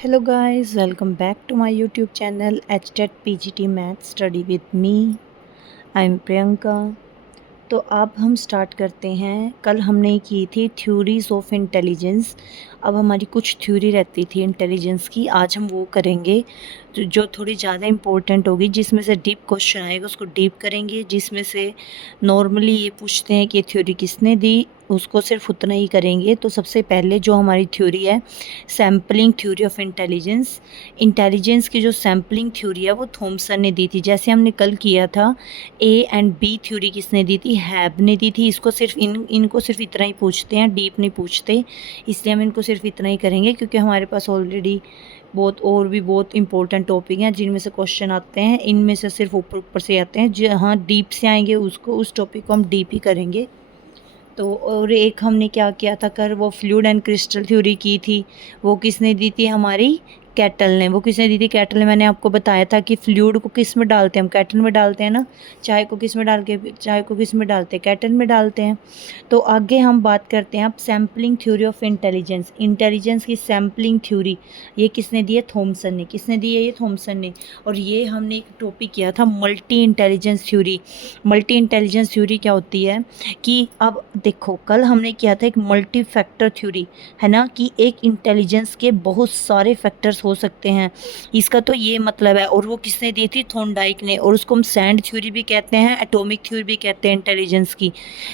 Hello guys, welcome back to my YouTube channel HTET PGT Math Study with me. I am Priyanka. तो अब हम start करते हैं। कल हमने की थी थ्योरीज ऑफ इंटेलिजेंस। अब हमारी कुछ थ्योरी रहती थी इंटेलिजेंस की, आज हम वो करेंगे जो थोड़ी ज़्यादा इम्पोर्टेंट होगी, जिसमें से डीप क्वेश्चन आएगा उसको डीप करेंगे। जिसमें से नॉर्मली ये पूछते हैं कि ये थ्योरी किसने दी, उसको सिर्फ उतना ही करेंगे। तो सबसे पहले जो हमारी थ्योरी है sampling theory of intelligence. Intelligence की जो सैम्पलिंग थ्योरी है वो थॉमसन ने दी थी। जैसे हमने कल किया था ए एंड बी थ्योरी किसने दी थी, हैब ने दी थी। इसको सिर्फ इनको सिर्फ इतना ही पूछते हैं, डीप नहीं पूछते, इसलिए हम इनको सिर्फ इतना ही करेंगे क्योंकि हमारे पास ऑलरेडी बहुत इंपॉर्टेंट टॉपिक हैं जिनमें से क्वेश्चन आते हैं। इनमें से सिर्फ ऊपर ऊपर से आते हैं, जहाँ डीप से आएंगे उस टॉपिक को हम डीप ही करेंगे। तो और एक हमने क्या किया था कर, वो फ्लूइड एंड क्रिस्टल थ्योरी की थी। वो किसने दी थी, हमारी कैटल ने। वो किसने दी थी, कैटल ने। मैंने आपको बताया था कि फ्लूइड को किस में डालते हैं हम, कैटल में डालते हैं ना। चाय को किस में डालते हैं, कैटल में डालते हैं। तो आगे हम बात करते हैं अब sampling theory of intelligence. Intelligence की सैम्पलिंग थ्योरी ये किसने दी है, थॉमसन ने। किसने दी है, ये थॉमसन ने। और ये हमने एक टॉपिक किया था multi intelligence theory. Multi intelligence theory क्या होती है कि अब देखो, कल हमने किया था एक मल्टी फैक्टर थ्योरी, है ना, कि एक इंटेलिजेंस के बहुत सारे फैक्टर्स हो सकते हैं, इसका तो ये मतलब है। और वो किसने दी थी, थॉर्नडाइक ने। और उसको हम सैंड थ्योरी भी कहते हैं, एटॉमिक थ्योरी भी कहते हैं इंटेलिजेंस की।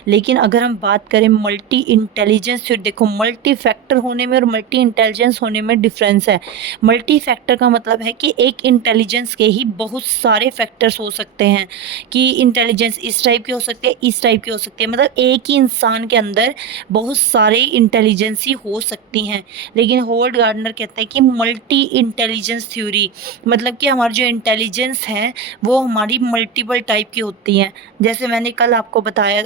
लेकिन अगर हम बात करें मल्टी इंटेलिजेंस थ्योरी, देखो मल्टी फैक्टर होने में और मल्टी इंटेलिजेंस होने में डिफरेंस है। मल्टी फैक्टर का मतलब है कि एक इंटेलिजेंस के ही बहुत सारे फैक्टर्स हो सकते हैं, कि इंटेलिजेंस इस टाइप की हो सकती है, इस टाइप की हो सकती है, मतलब एक ही इंसान के अंदर बहुत सारे इंटेलिजेंसी हो सकती हैं। लेकिन होवर्ड गार्डनर कहता है कि मल्टी इंटेलिजेंस थ्योरी मतलब कि हमारी जो इंटेलिजेंस है वो हमारी मल्टीपल टाइप की होती हैं। जैसे मैंने कल आपको बताया,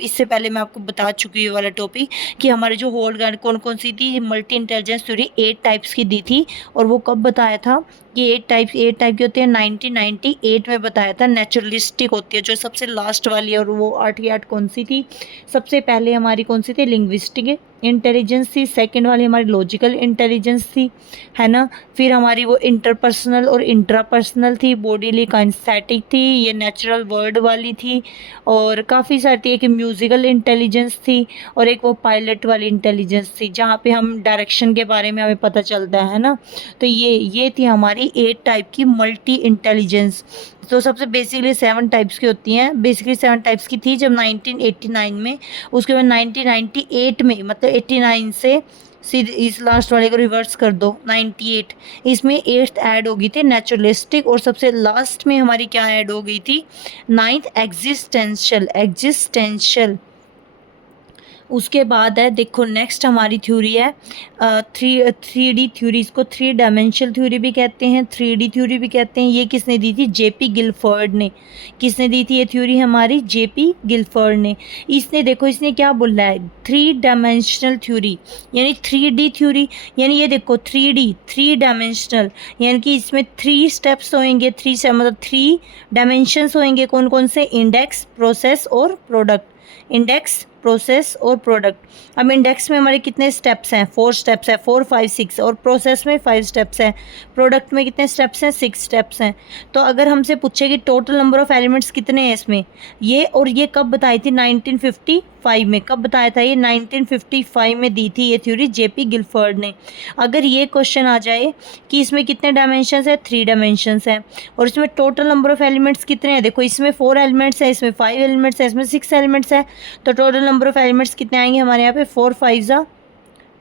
इससे पहले मैं आपको बता चुकी हूँ वाला टॉपिक, कि हमारे जो होवर्ड गार्डनर कौन कौन सी थी मल्टी इंटेलिजेंस थ्योरी, 8 टाइप्स की दी थी। और वो कब बताया था कि 8 टाइप की होती है, 1998 में बताया था। नेचुरलिस्टिक होती है जो सबसे लास्ट वाली है। और वो 8 की 8 कौन सी थी, सबसे पहले हमारी कौन सी थी, लिंग्विस्टिक इंटेलिजेंस थी। सेकंड वाली हमारी लॉजिकल इंटेलिजेंस थी, है ना। फिर हमारी वो इंटरपर्सनल और इंट्रापर्सनल थी। बॉडीली काइनेस्थेटिक थी, ये नेचुरल वर्ड वाली थी। और काफ़ी सारी थी, एक म्यूजिकल इंटेलिजेंस थी, और एक वो पायलट वाली इंटेलिजेंस थी जहाँ पे हम डायरेक्शन के बारे में हमें पता चलता है ना। तो ये थी हमारी 8 टाइप की मल्टी इंटेलिजेंस। तो सबसे बेसिकली 7 टाइप्स की होती हैं, बेसिकली 7 टाइप्स की थी जब 1989 में। उसके बाद 1998 में, मतलब 89 से सीधे इस लास्ट वाले को रिवर्स कर दो 98, इसमें 8th ऐड हो गई थी नेचुरलिस्टिक। और सबसे लास्ट में हमारी क्या ऐड हो गई थी, 9th एग्जिस्टेंशियल। उसके बाद है, देखो नेक्स्ट हमारी थ्योरी है थ्री डी थ्योरी। इसको 3 डायमेंशनल थ्योरी भी कहते हैं, 3D थ्योरी भी कहते हैं। ये किसने दी थी, जेपी गिलफर्ड ने। किसने दी थी ये थ्योरी, हमारी जेपी गिलफर्ड ने। इसने देखो, इसने क्या बोला है, 3 डायमेंशनल थ्योरी यानी 3D थ्योरी। यानी ये देखो 3D 3 डायमेंशनल, यानी कि इसमें 3 स्टेप्स होंगे, 3 से मतलब 3 डायमेंशंस होंगे। कौन कौन से, इंडेक्स, प्रोसेस और प्रोडक्ट। इंडेक्स, प्रोसेस और प्रोडक्ट। अब इंडेक्स में हमारे कितने स्टेप्स हैं, 4 स्टेप्स है, 4 5 6। और प्रोसेस में 5 स्टेप्स हैं। प्रोडक्ट में कितने स्टेप्स हैं, 6 स्टेप्स हैं। तो अगर हमसे पूछे कि टोटल नंबर ऑफ एलिमेंट्स कितने हैं इसमें, ये और ये कब बताई थी, 1955 में। कब बताया था ये, 1955 में दी थी ये थ्योरी जेपी गिलफर्ड ने। अगर ये क्वेश्चन आ जाए कि इसमें कितने डायमेंशंस है, 3 डायमेंशंस हैं, और इसमें टोटल नंबर ऑफ एलिमेंट्स कितने हैं, देखो इसमें 4 एलिमेंट्स है, इसमें 5 एलिमेंट्स है, इसमें 6 एलिमेंट्स है। तो टोटल नंबर ऑफ एलिमेंट्स कितने आएंगे हमारे यहाँ पे, 4 5 ज़ा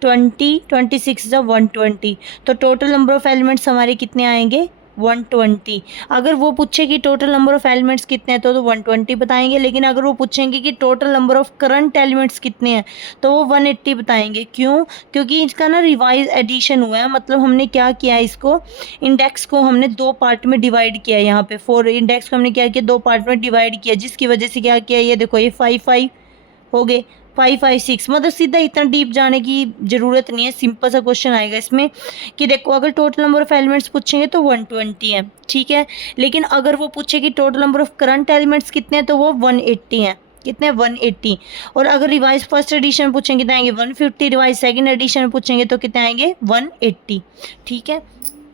20, 26 ज़ा 120। तो टोटल नंबर ऑफ एलिमेंट्स हमारे कितने आएंगे, 120। अगर वो पूछे कि टोटल नंबर ऑफ एलिमेंट्स कितने हैं तो 120 बताएंगे। लेकिन अगर वो पूछेंगे कि total number of current elements कितने हैं तो वो 180 बताएंगे। क्यों, क्योंकि इसका ना रिवाइज एडिशन हुआ है। मतलब हमने क्या किया है, इसको इंडेक्स को हमने 2 पार्ट में डिवाइड किया है। यहाँ पे 4 इंडेक्स को हमने क्या किया, 2 पार्ट में डिवाइड किया, जिसकी वजह से क्या किया, ये देखो ये 5 5 हो गए, 5 5 6। मतलब सीधा इतना डीप जाने की ज़रूरत नहीं है, सिंपल सा क्वेश्चन आएगा इसमें कि देखो अगर टोटल नंबर ऑफ एलिमेंट्स पूछेंगे तो 120 है, ठीक है। लेकिन अगर वो पूछे कि total number of current elements कितने हैं तो वो 180 हैं। कितने 180। और अगर रिवाइज फर्स्ट एडिशन में पूछेंगे कितने आएंगे 150, रिवाइज सेकंड एडिशन में पूछेंगे तो कितने आएंगे 180। ठीक है,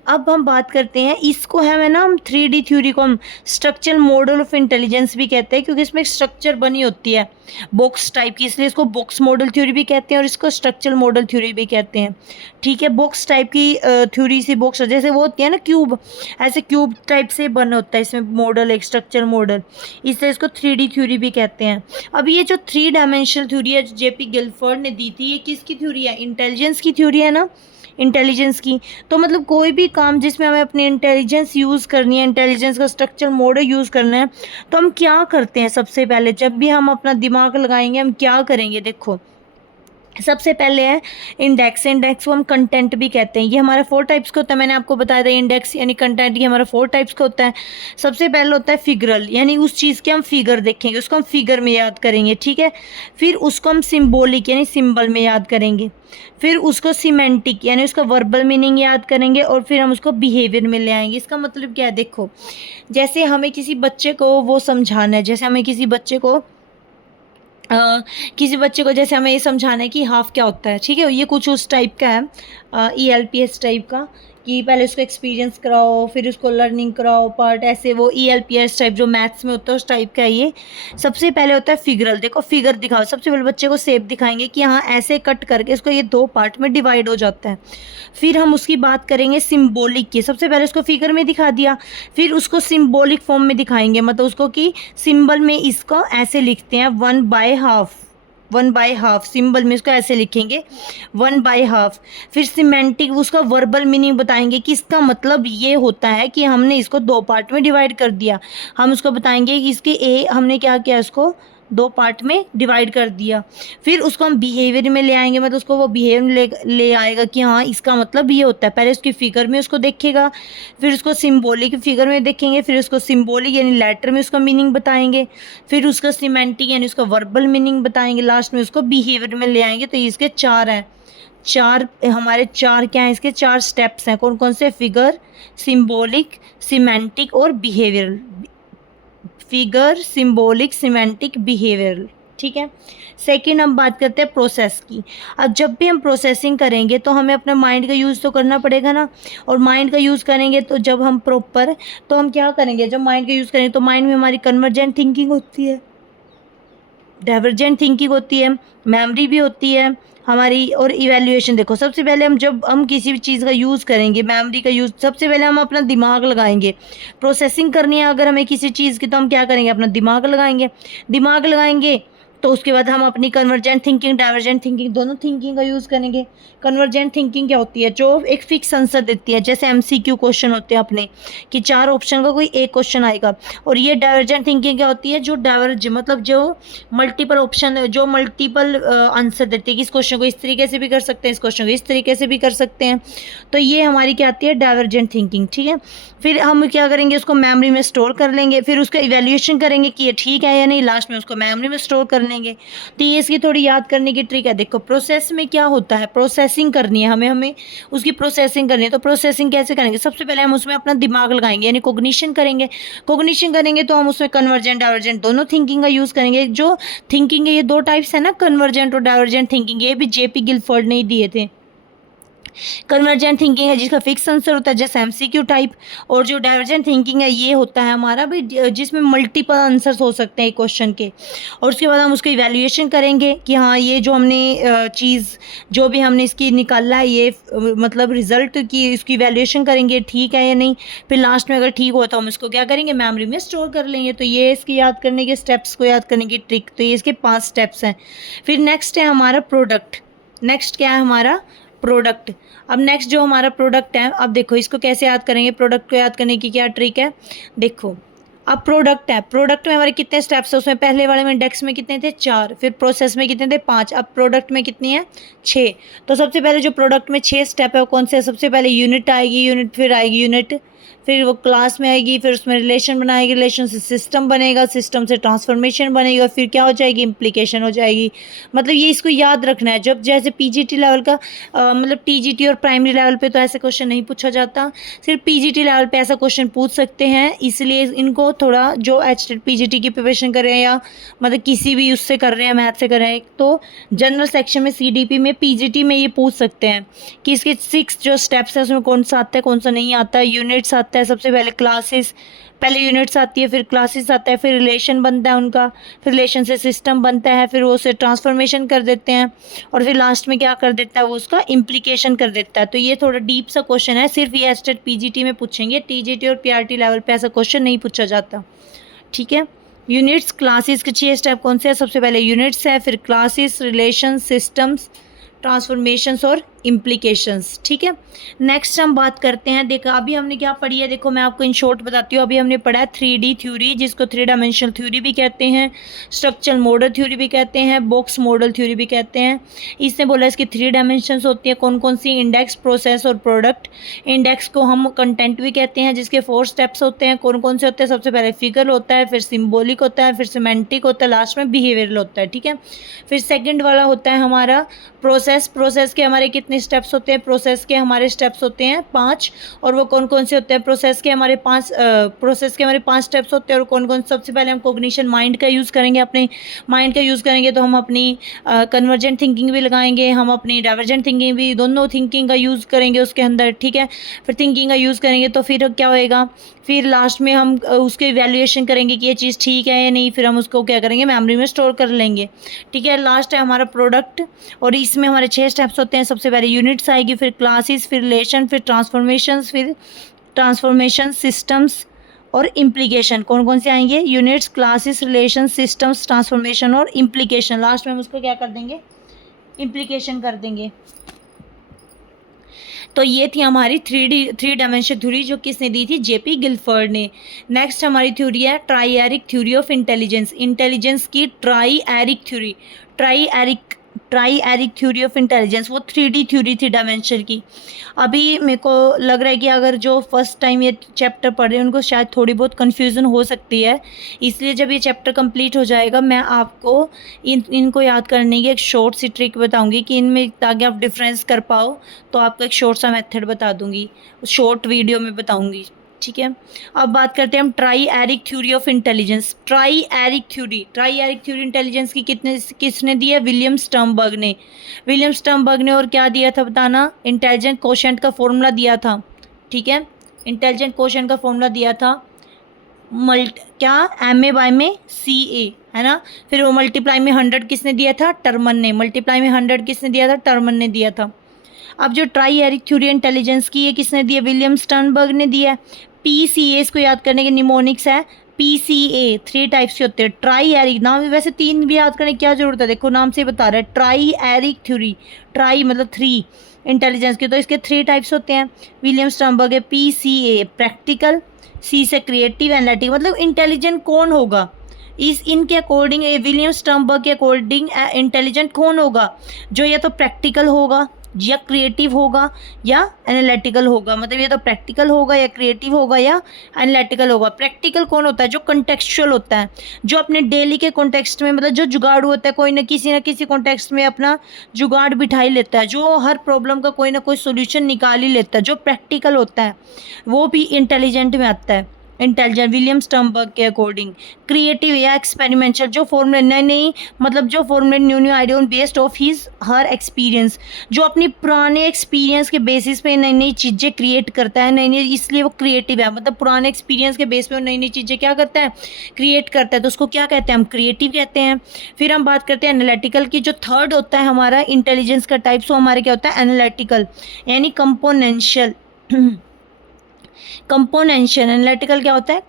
अब हम बात करते हैं इसको है ना, हम 3D थ्योरी को हम स्ट्रक्चरल मॉडल ऑफ इंटेलिजेंस भी कहते हैं, क्योंकि इसमें स्ट्रक्चर बनी होती है बॉक्स टाइप की, इसलिए इसको बॉक्स मॉडल थ्योरी भी कहते हैं और इसको स्ट्रक्चरल मॉडल थ्योरी भी कहते हैं। ठीक है, बॉक्स टाइप की थ्योरी से बॉक्स जैसे वो होती है ना क्यूब, ऐसे क्यूब टाइप से बना होता है इसमें मॉडल, एक स्ट्रक्चरल मॉडल, इसलिए इसको 3D थ्योरी भी कहते हैं। अब ये जो 3 डायमेंशनल थ्योरी है जेपी गिलफोर्ड ने दी थी, ये किसकी थ्योरी है, इंटेलिजेंस की थ्योरी है ना, इंटेलिजेंस की। तो मतलब कोई भी काम जिसमें हमें अपनी इंटेलिजेंस यूज़ करनी है, इंटेलिजेंस का स्ट्रक्चर मॉडल यूज़ करना है, तो हम क्या करते हैं सबसे पहले, जब भी हम अपना दिमाग लगाएंगे हम क्या करेंगे। देखो सबसे पहले है इंडेक्स, इंडेक्स को हम कंटेंट भी कहते हैं। ये हमारा 4 टाइप्स का होता है, मैंने आपको बताया था इंडेक्स यानी कंटेंट, ये हमारा 4 टाइप्स का होता है। सबसे पहले होता है फिगरल, यानी उस चीज़ के हम फिगर देखेंगे, उसको हम फिगर में याद करेंगे। ठीक है, फिर उसको हम सिम्बोलिक यानी सिंबल में याद करेंगे, फिर उसको सिमेंटिक यानी उसका वर्बल मीनिंग याद करेंगे, और फिर हम उसको बिहेवियर में ले आएंगे। इसका मतलब क्या है, देखो जैसे हमें किसी बच्चे को वो समझाना है, जैसे हमें किसी बच्चे को जैसे हमें ये समझाना है कि हाफ क्या होता है। ठीक है, ये कुछ उस टाइप का है, ELPS टाइप का, कि पहले उसको एक्सपीरियंस कराओ फिर उसको लर्निंग कराओ पार्ट, ऐसे वो ELPS टाइप जो मैथ्स में होता है उस टाइप का है ये। सबसे पहले होता है फिगरल, देखो फिगर दिखाओ, सबसे पहले बच्चे को शेप दिखाएंगे कि हाँ ऐसे कट करके इसको ये 2 पार्ट में डिवाइड हो जाता है। फिर हम उसकी बात करेंगे सिम्बोलिक की, सबसे पहले उसको फिगर में दिखा दिया, फिर उसको सिम्बोलिक फॉर्म में दिखाएंगे, मतलब उसको कि सिंबल में इसको ऐसे लिखते हैं 1/2, 1/2 सिंबल में इसको ऐसे लिखेंगे 1/2। फिर सिमेंटिक उसका वर्बल मीनिंग बताएंगे कि इसका मतलब ये होता है कि हमने इसको 2 पार्ट में डिवाइड कर दिया। हम उसको बताएंगे कि इसके हमने क्या किया, इसको 2 पार्ट में डिवाइड कर दिया। फिर उसको हम बिहेवियर में ले आएंगे, मतलब उसको वो बिहेवियर ले आएगा कि हाँ इसका मतलब ये होता है। पहले उसकी फिगर में उसको देखेगा, फिर उसको सिम्बोलिक फिगर में देखेंगे, फिर उसको सिम्बोलिक यानी लेटर में उसका मीनिंग बताएंगे, फिर उसका सिमेंटिक यानी उसका वर्बल मीनिंग बताएंगे, लास्ट में उसको बिहेवियर में ले आएंगे। तो इसके 4 हैं, 4 हमारे 4 क्या हैं, इसके 4 स्टेप्स हैं। कौन कौन से, फिगर, सिम्बोलिक, सिमेंटिक और behavioural. Figure, symbolic, semantic, behavioural. ठीक है, सेकंड हम बात करते हैं प्रोसेस की। अब जब भी हम प्रोसेसिंग करेंगे तो हमें अपना माइंड का यूज़ तो करना पड़ेगा ना, और माइंड का यूज़ करेंगे तो जब हम प्रॉपर, तो हम क्या करेंगे, जब माइंड का यूज़ करेंगे तो माइंड में हमारी कन्वर्जेंट थिंकिंग होती है, डाइवर्जेंट थिंकिंग होती है, मेमोरी भी होती है हमारी, और इवैल्यूएशन। देखो सबसे पहले जब हम किसी भी चीज़ का यूज़ करेंगे, मेमोरी का यूज़, सबसे पहले हम अपना दिमाग लगाएंगे। प्रोसेसिंग करनी है अगर हमें किसी चीज़ की, तो हम क्या करेंगे, अपना दिमाग लगाएंगे। दिमाग लगाएंगे तो उसके बाद हम अपनी कन्वर्जेंट थिंकिंग, डाइवर्जेंट थिंकिंग, दोनों थिंकिंग का यूज़ करेंगे। कन्वर्जेंट थिंकिंग क्या होती है, जो एक फिक्स आंसर देती है, जैसे MCQ क्वेश्चन होते हैं अपने, कि 4 ऑप्शन का कोई एक क्वेश्चन आएगा। और ये डाइवर्जेंट थिंकिंग क्या होती है, जो डाइवर्ज मतलब जो मल्टीपल ऑप्शन, जो मल्टीपल आंसर देती है कि इस क्वेश्चन को इस तरीके से भी कर सकते हैं, इस क्वेश्चन को इस तरीके से भी कर सकते हैं। तो ये हमारी क्या आती है, डाइवर्जेंट थिंकिंग। ठीक है, फिर हम क्या करेंगे, उसको मेमोरी में स्टोर कर लेंगे, फिर उसका इवैल्यूएशन करेंगे कि ये ठीक है या नहीं, लास्ट में उसको मेमोरी में स्टोर कर लेंगे। तो ये इसकी थोड़ी याद करने की ट्रिक है। देखो प्रोसेस में क्या होता है, प्रोसेसिंग करनी है हमें उसकी प्रोसेसिंग करनी है। तो प्रोसेसिंग कैसे करेंगे, सबसे पहले हम उसमें अपना दिमाग लगाएंगे यानी कोग्निशन करेंगे। कोग्निशन करेंगे तो हम उसमें कन्वर्जेंट, डाइवर्जेंट दोनों थिंकिंग का यूज़ करेंगे। जो थिंकिंग है ये 2 टाइप्स है ना, कन्वर्जेंट और डाइवर्जेंट थिंकिंग, ये भी जेपी गिलफोर्ड ने ही दिए थे। कन्वर्जेंट थिंकिंग है जिसका फिक्स आंसर होता है जैसे MCQ टाइप, और जो डाइवर्जेंट थिंकिंग है ये होता है हमारा भी जिसमें मल्टीपल आंसर्स हो सकते हैं क्वेश्चन के। और उसके बाद हम उसको इवैल्यूएशन करेंगे कि हाँ ये जो हमने चीज़ जो भी हमने इसकी निकाला है ये मतलब रिजल्ट की इसकी इवैल्यूएशन करेंगे ठीक है या नहीं। फिर लास्ट में अगर ठीक हुआ तो हम इसको क्या करेंगे, मेमोरी में स्टोर कर लेंगे। तो ये इसकी याद करने के स्टेप्स को याद करने की ट्रिक, तो ये इसके 5 स्टेप्स हैं। फिर नेक्स्ट है हमारा प्रोडक्ट। नेक्स्ट क्या है हमारा, प्रोडक्ट। अब नेक्स्ट जो हमारा प्रोडक्ट है, अब देखो इसको कैसे याद करेंगे, प्रोडक्ट को याद करने की क्या ट्रिक है। देखो अब प्रोडक्ट है, प्रोडक्ट में हमारे कितने स्टेप्स है, उसमें पहले वाले में इंडेक्स में कितने थे 4, फिर प्रोसेस में कितने थे 5, अब प्रोडक्ट में कितनी है 6। तो सबसे पहले जो प्रोडक्ट में 6 स्टेप है वो कौन से है, सबसे पहले यूनिट आएगी, यूनिट फिर आएगी यूनिट फिर वो क्लास में आएगी, फिर उसमें रिलेशन बनाएगी, रिलेशन से सिस्टम बनेगा, सिस्टम से ट्रांसफॉर्मेशन बनेगा, फिर क्या हो जाएगी, इम्प्लीकेशन हो जाएगी। मतलब ये इसको याद रखना है। जब जैसे पीजीटी लेवल का मतलब टीजीटी और प्राइमरी लेवल पे तो ऐसे क्वेश्चन नहीं पूछा जाता, सिर्फ पीजीटी लेवल पे ऐसा क्वेश्चन पूछ सकते हैं। इसलिए इनको थोड़ा जो एचटेट पीजीटी की प्रिपरेशन कर रहे हैं या मतलब किसी भी उससे कर रहे हैं, मैथ से कर रहे हैं, तो जनरल सेक्शन में सीडीपी में पीजीटी में ये पूछ सकते हैं कि इसके 6 जो स्टेप्स है उसमें कौन सा आता है, कौन सा नहीं आता है। यूनिट्स आता है, सबसे पहले क्लासेस, पहले यूनिट्स आती है, फिर क्लासेस आता है, फिर रिलेशन बनता है उनका, फिर रिलेशन से सिस्टम बनता है, फिर वो उसे ट्रांसफॉर्मेशन कर देते हैं, और फिर लास्ट में क्या कर देता है, वो उसका इम्प्लीकेशन कर देता है। तो ये थोड़ा डीप सा क्वेश्चन है, सिर्फ ये एचटेट पीजीटी में पूछेंगे, टीजीटी और पीआरटी लेवल पे ऐसा क्वेश्चन नहीं पूछा जाता। ठीक है। यूनिट्स, क्लासेस के 6 स्टेप कौन से हैं? सबसे पहले यूनिट्स है, फिर क्लासेस, रिलेशन, सिस्टम्स, ट्रांसफॉर्मेशंस और इम्प्लीकेशंस। ठीक है। नेक्स्ट हम बात करते हैं, देखो अभी हमने क्या पढ़ी है, देखो मैं आपको इन शॉर्ट बताती हूँ। अभी हमने पढ़ा है 3D थ्योरी, जिसको 3 डायमेंशनल थ्योरी भी कहते हैं, स्ट्रक्चरल मॉडल थ्योरी भी कहते हैं, बॉक्स मॉडल थ्योरी भी कहते हैं। इसने बोला इसकी 3 डायमेंशंस होती है, कौन कौन सी, इंडेक्स, प्रोसेस और प्रोडक्ट। इंडेक्स को हम कंटेंट भी कहते हैं, जिसके 4 स्टेप्स होते हैं। कौन कौन से होते हैं? सबसे पहले फिगर होता है, फिर सिम्बॉलिक होता है, फिर सिमेंटिक होता है, लास्ट में बिहेवियरल होता है। ठीक है। फिर सेकेंड वाला होता है हमारा प्रोसेस। प्रोसेस के हमारे कितने स्टेप्स होते हैं? प्रोसेस के हमारे स्टेप्स होते हैं 5, और वो कौन कौन से होते हैं? प्रोसेस के हमारे 5 स्टेप्स होते हैं, और कौन कौन? सबसे पहले हम कॉग्निशन, माइंड का यूज़ करेंगे, अपने माइंड का यूज़ करेंगे, तो हम अपनी कन्वर्जेंट थिंकिंग भी लगाएंगे, हम अपनी डाइवर्जेंट थिंकिंग भी, दोनों थिंकिंग का यूज़ करेंगे उसके अंदर। ठीक है। फिर थिंकिंग का यूज़ करेंगे तो फिर क्या होएगा, फिर लास्ट में हम उसके इवैल्यूएशन करेंगे कि ये चीज़ ठीक है या नहीं, फिर हम उसको क्या करेंगे, मेमोरी में स्टोर कर लेंगे। ठीक है। लास्ट है हमारा प्रोडक्ट, और इसमें हमारे 6 स्टेप्स होते हैं। सबसे पहले यूनिट्स आएगी, फिर क्लासेस, फिर रिलेशन, फिर ट्रांसफॉर्मेशंस, फिर ट्रांसफॉर्मेशन, सिस्टम्स और इम्प्लीकेशन। कौन कौन से आएंगे? Units, classes, relation, systems, transformation और इम्प्लीकेशन। लास्ट में हम उसको क्या कर देंगे, इम्प्लीकेशन कर देंगे। तो ये थी हमारी 3 डायमेंशन थ्योरी, जो किसने दी थी? जेपी गिलफर्ड ने। नेक्स्ट हमारी थ्योरी है triarchic theory of intelligence. Intelligence की triarchic theory, triarchic theory of intelligence, वो 3D थ्योरी थी डायमेंशन की। अभी मेरे को लग रहा है कि अगर जो फर्स्ट टाइम ये चैप्टर पढ़ रहे हैं उनको शायद थोड़ी बहुत कन्फ्यूज़न हो सकती है, इसलिए जब ये चैप्टर कंप्लीट हो जाएगा मैं आपको इनको याद करने की एक शॉर्ट सी ट्रिक बताऊंगी कि इनमें, ताकि आप डिफरेंस कर पाओ, तो आपको एक शॉर्ट सा मेथड बता दूंगी, शॉर्ट वीडियो में बताऊंगी। ठीक है। अब बात करते हैं हम try-Eric theory of intelligence. Try-Eric theory intelligence की किसने दी है? विलियम स्टर्नबर्ग ने। और क्या दिया था बताना? इंटेलिजेंट कोशेंट का फॉर्मूला दिया था। ठीक है। इंटेलिजेंट कोशेंट का फॉर्मूला दिया था MA बाय में CA, है ना। फिर वो मल्टीप्लाई में 100 किसने दिया था? टर्मन ने दिया था। अब जो ट्राई-एरिक थ्योरी इंटेलिजेंस की, ये किसने दी है? विलियम स्टर्नबर्ग ने दिया है। PCA इसको याद करने के निमोनिक्स है। PCA 3 टाइप्स के होते हैं। ट्राई-एरिक, नाम वैसे 3 भी याद करने की क्या जरूरत है, देखो नाम से बता रहा है, ट्राई-एरिक थ्योरी। ट्राई मतलब 3 इंटेलिजेंस के, तो इसके 3 टाइप्स होते हैं। विलियम स्टर्नबर्ग है PCA प्रैक्टिकल, C से क्रिएटिव, एनालिटिक। मतलब इंटेलिजेंट कौन होगा इनके अकॉर्डिंग, विलियम स्टर्नबर्ग के अकॉर्डिंग इंटेलिजेंट कौन होगा? जो या तो प्रैक्टिकल होगा, या क्रिएटिव होगा, या एनालिटिकल होगा। मतलब ये तो प्रैक्टिकल होगा, या क्रिएटिव होगा, या एनालिटिकल होगा। प्रैक्टिकल कौन होता है? जो कॉन्टेक्सचुअल होता है, जो अपने डेली के कॉन्टेक्स्ट में, मतलब जो जुगाड़ू होता है, कोई ना किसी कॉन्टेक्स्ट में अपना जुगाड़ बिठा ही लेता है, जो हर प्रॉब्लम का कोई ना कोई सोल्यूशन निकाल ही लेता है, जो प्रैक्टिकल होता है, वो भी इंटेलिजेंट में आता है। इंटेलिजेंट विलियम स्टर्नबर्ग के अकॉर्डिंग। क्रिएटिव या एक्सपेरिमेंटल, जो फॉर्मूले नई मतलब जो फॉर्मूले new idea based of her experience, जो अपनी पुराने एक्सपीरियंस के बेसिस पे नई नई चीज़ें क्रिएट करता है, नई इसलिए वो क्रिएटिव है। मतलब पुराने एक्सपीरियंस के बेस पे वो नई नई चीज़ें क्या करता है? क्रिएट करता है, तो उसको क्या कहते हैं? हम क्रिएटिव कहते हैं। फिर हम बात करते हैं एनालिटिकल की, जो थर्ड होता है हमारा इंटेलिजेंस का टाइप्स, वो हमारे क्या होता है? एनालिटिकल यानी कंपोनेंशियल। एनालिटिकल क्या होता है?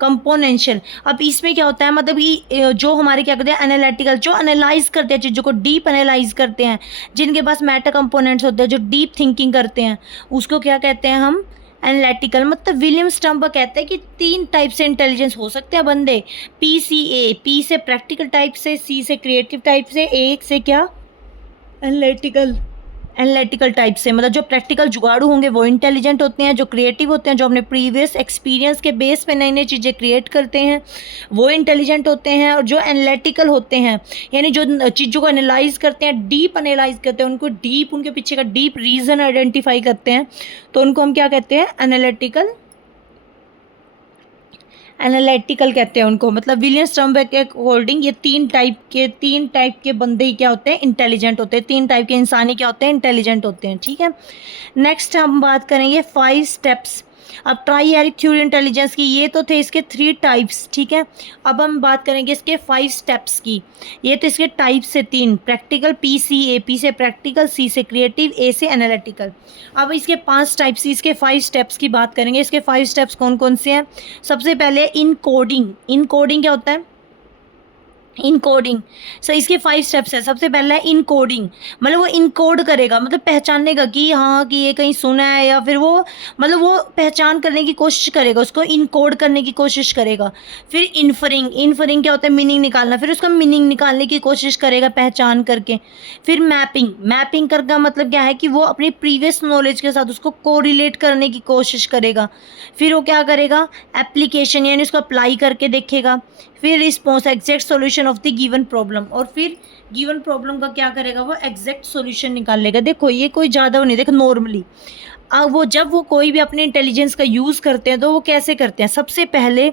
कंपोनेंशियल। अब इसमें क्या होता है, मतलब ये जो हमारे क्या करते हैं? एनालिटिकल, जो एनालाइज करते हैं चीज़ों को, डीप एनालाइज करते हैं, जिनके पास मेटा कंपोनेंट्स होते हैं, जो डीप थिंकिंग करते हैं, उसको क्या कहते हैं हम? एनालिटिकल। मतलब विलियम स्टर्नबर्ग कहते हैं कि 3 टाइप से इंटेलिजेंस हो सकते हैं बंदे। PCA, P से प्रैक्टिकल टाइप से, C से क्रिएटिव टाइप से, A से क्या? एनालिटिकल। एनालिटिकल टाइप से, मतलब जो प्रैक्टिकल जुगाड़ू होंगे वो इंटेलिजेंट होते हैं, जो क्रिएटिव होते हैं, जो अपने प्रीवियस एक्सपीरियंस के बेस पे नई नई चीज़ें क्रिएट करते हैं वो इंटेलिजेंट होते हैं। और जो एनालिटिकल होते हैं यानी जो चीज़ों को एनालाइज करते हैं, डीप एनालाइज करते हैं, उनको डीप, उनके पीछे का डीप रीज़न आइडेंटिफाई करते हैं, तो उनको हम क्या कहते हैं, एनालिटिकल कहते हैं उनको। मतलब विलियम स्टर्नबर्ग के अकॉर्डिंग ये तीन टाइप के बंदे ही क्या होते हैं, इंटेलिजेंट होते हैं। तीन टाइप के इंसान ही क्या होते हैं, इंटेलिजेंट होते हैं। ठीक है, नेक्स्ट हम बात करेंगे 5 स्टेप्स। अब ट्राई एरिक थ्योरी इंटेलिजेंस की, ये तो थे इसके 3 टाइप्स। ठीक है, अब हम बात करेंगे इसके 5 स्टेप्स की। ये तो इसके टाइप्स से 3, प्रैक्टिकल, P से प्रैक्टिकल, C से क्रिएटिव, A से एनालिटिकल। अब इसके 5 टाइप्स, इसके 5 स्टेप्स की बात करेंगे। इसके 5 स्टेप्स कौन कौन से हैं? सबसे पहले इनकोडिंग। इनकोडिंग क्या होता है? इनकोडिंग। सो इसके 5 स्टेप्स है। सबसे पहला है इनकोडिंग, मतलब वो इनकोड करेगा, मतलब पहचानने का कि हाँ कि ये कहीं सुना है, या फिर वो मतलब वो पहचान करने की कोशिश करेगा, उसको इनकोड करने की कोशिश करेगा। फिर इन्फरिंग। इन्फरिंग क्या होता है? मीनिंग निकालना, फिर उसका मीनिंग निकालने की कोशिश करेगा पहचान करके। फिर मैपिंग। मैपिंग करने का मतलब क्या है कि वो अपनी प्रीवियस नॉलेज के साथ उसको कोरिलेट करने की कोशिश करेगा। फिर वो क्या करेगा? एप्लीकेशन, यानी उसको अप्लाई करके देखेगा। फिर response, exact solution of the given problem, और फिर गिवन प्रॉब्लम का क्या करेगा? वो एग्जैक्ट सॉल्यूशन निकाल लेगा। देखो ये कोई ज़्यादा वो नहीं, देखो नॉर्मली वो जब वो कोई भी अपने इंटेलिजेंस का यूज़ करते हैं तो वो कैसे करते हैं? सबसे पहले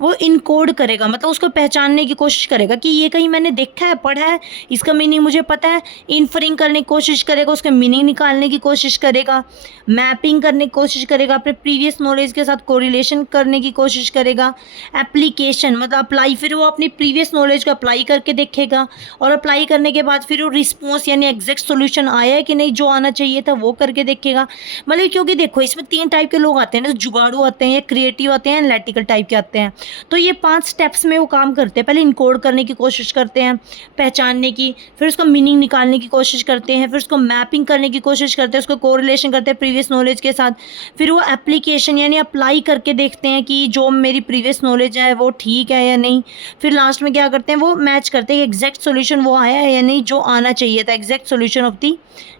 वो इनकोड करेगा, मतलब उसको पहचानने की कोशिश करेगा कि ये कहीं मैंने देखा है, पढ़ा है, इसका मीनिंग मुझे पता है। इन्फरिंग करने की कोशिश करेगा, उसका मीनिंग निकालने की कोशिश करेगा। मैपिंग करने की कोशिश करेगा, अपने प्रीवियस नॉलेज के साथ कोरिलेशन करने की कोशिश करेगा। एप्लीकेशन मतलब अप्लाई, फिर वो अपनी प्रीवियस नॉलेज को अप्लाई करके देखेगा, और अप्लाई करने के बाद फिर वो रिस्पॉन्स यानी एग्जैक्ट सोल्यूशन आया है कि नहीं, जो आना चाहिए था वो करके देखेगा। मतलब क्योंकि देखो इसमें 3 टाइप के लोग आते हैं ना, जुगाड़ू आते हैं, या क्रिएटिव आते हैं, एनालिटिकल टाइप के आते हैं। तो ये 5 स्टेप्स में वो काम करते हैं। पहले इनकोड करने की कोशिश करते हैं, पहचानने की, फिर उसका मीनिंग निकालने की कोशिश करते हैं, फिर उसको मैपिंग करने की कोशिश करते हैं, उसको कोरिलेशन करते हैं प्रीवियस नॉलेज के साथ। फिर वो एप्लीकेशन यानी अप्लाई करके देखते हैं कि जो मेरी प्रीवियस नॉलेज है वो ठीक है या नहीं। फिर लास्ट में क्या करते हैं? वो मैच करते हैं एग्जैक्ट सोल्यूशन वो आया है या नहीं, जो आना चाहिए था, exact solution of the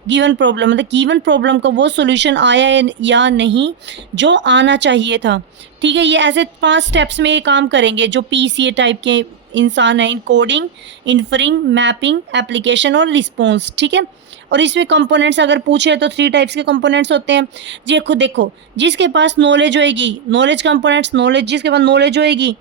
given problem, मतलब गिवन प्रॉब्लम का वो सोल्यूशन आया है या नहीं जो आना चाहिए था। ठीक है, ये ऐसे 5 स्टेप्स में ये काम करेंगे जो PCA टाइप के इंसान हैं, कोडिंग, इन्फरिंग, मैपिंग, एप्लीकेशन और रिस्पॉन्स। ठीक है, और इसमें कंपोनेंट्स अगर पूछे तो 3 टाइप्स के कंपोनेंट्स होते हैं। देखो जिसके पास नॉलेज होएगी, नॉलेज कंपोनेंट्स, नॉलेज, जिसके पास नॉलेज होएगी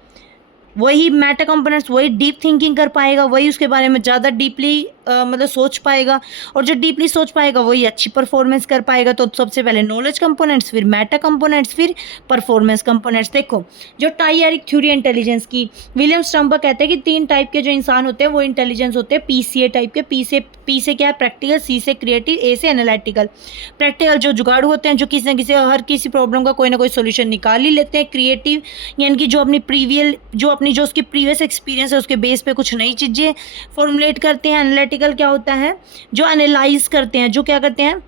वही मेटा कंपोनेंट्स, वही डीप थिंकिंग कर पाएगा, वही उसके बारे में ज़्यादा डीपली मतलब सोच पाएगा, और जो डीपली सोच पाएगा वही अच्छी परफॉर्मेंस कर पाएगा। तो सबसे पहले नॉलेज कंपोनेंट्स, फिर मेटा कंपोनेंट्स, फिर परफॉर्मेंस कंपोनेंट्स। देखो जो टाई एरिक थ्योरी इंटेलिजेंस की, विलियम स्टर्नबर्ग कहते हैं कि 3 टाइप के जो इंसान होते हैं वो इंटेलिजेंस होते हैं PCA टाइप के। P से क्या है? प्रैक्टिकल, C से क्रिएटिव, A से एनालिटिकल। प्रैक्टिकल जो जुगाड़ू होते हैं, जो किसी न किसी हर किसी प्रॉब्लम का कोई ना कोई सोल्यूशन निकाल ही लेते हैं। क्रिएटिव यानी कि जो उसकी प्रीवियस एक्सपीरियंस है उसके बेस पे कुछ नई चीज़ें फॉर्मुलेट करते हैं। एनालिटिकल क्या होता है? जो एनालाइज करते हैं, जो क्या करते हैं?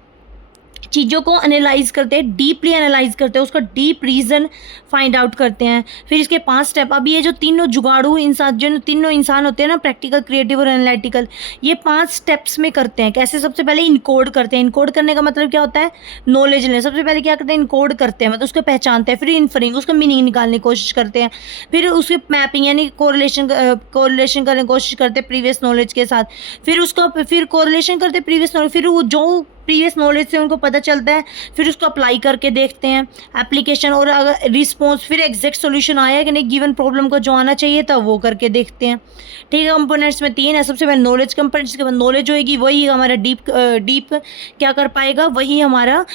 चीज़ों को एनालाइज करते हैं, डीपली एनालाइज करते हैं, उसका डीप रीज़न फाइंड आउट करते हैं। फिर इसके 5 स्टेप। अब ये जो तीनों जुगाड़ू इंसान, जो तीनों इंसान होते हैं ना, प्रैक्टिकल, क्रिएटिव और एनालिटिकल, ये 5 स्टेप्स में करते हैं। कैसे? सबसे पहले इनकोड करते हैं। इनकोड करने का मतलब क्या होता है? नॉलेज लें। सबसे पहले क्या करते हैं? इनकोड करते हैं, मतलब उसको पहचानते हैं। फिर इन्फरिंग, उसका मीनिंग निकालने की कोशिश करते हैं। फिर उसकी मैपिंग यानी कोरिलेशन करने की कोशिश करते हैं प्रीवियस नॉलेज के साथ। फिर कोरिलेशन करते हैं प्रीवियस नॉलेज, फिर वो जो प्रीवियस नॉलेज से उनको पता चलता है फिर उसको अप्लाई करके देखते हैं। एप्लीकेशन और अगर रिस्पॉन्स, फिर एग्जैक्ट सॉल्यूशन आया कि नहीं गिवन प्रॉब्लम को जो आना चाहिए था वो करके देखते हैं। ठीक है, कंपोनेंट्स में 3 है। सबसे पहले नॉलेज कंपोनेंट्स, के बाद नॉलेज होएगी, वही हमारा डीप क्या कर पाएगा? वही हमारा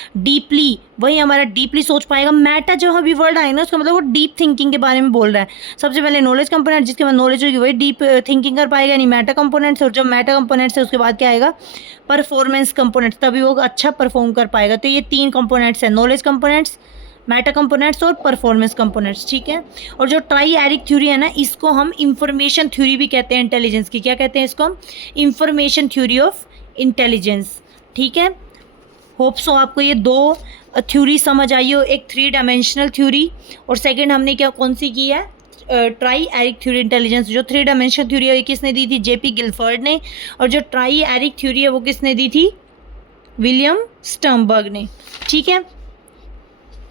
डीपली सोच पाएगा। मेटा जो अभी वर्ड आए ना, उसका मतलब वो डीप थिंकिंग के बारे में बोल रहा है। सबसे पहले नॉलेज कंपोनेंट, जिसके बाद नॉलेज होगी वही डीप थिंकिंग कर पाएगा, यानी मेटा कंपोनेंट्स। और जब मेटा कंपोनेंट्स है उसके बाद क्या आएगा? परफॉर्मेंस कंपोनेंट्स, तभी वो अच्छा परफॉर्म कर पाएगा। तो ये 3 कंपोनेंट्स हैं, नॉलेज कंपोनेंट्स, मेटा कंपोनेंट्स और परफॉर्मेंस कंपोनेंट्स। ठीक है, और जो ट्राई एरिक थ्योरी है ना, इसको हम इंफॉर्मेशन थ्योरी भी कहते हैं इंटेलिजेंस की। क्या कहते हैं इसको हम? Information theory of intelligence. ठीक है, होप सो आपको ये 2 थ्योरी समझ आई हो, एक 3 डायमेंशनल थ्योरी, और सेकंड हमने क्या कौन सी की है? Triarchic theory intelligence. जो 3 डायमेंशनल थ्योरी है किसने दी थी? JP गिलफर्ड ने। और जो ट्राई एरिक थ्योरी है वो किसने दी थी? विलियम स्टर्नबर्ग ने। ठीक है,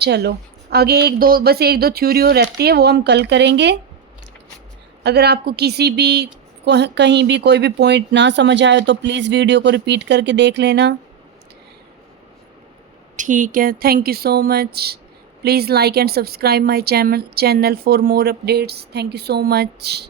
चलो आगे एक दो थ्योरी और रहती है, वो हम कल करेंगे। अगर आपको किसी भी कहीं भी कोई भी पॉइंट ना समझ आए तो प्लीज़ वीडियो को रिपीट करके देख लेना। ठीक है, thank you so much. Please like and subscribe my channel for more updates. Thank you so much.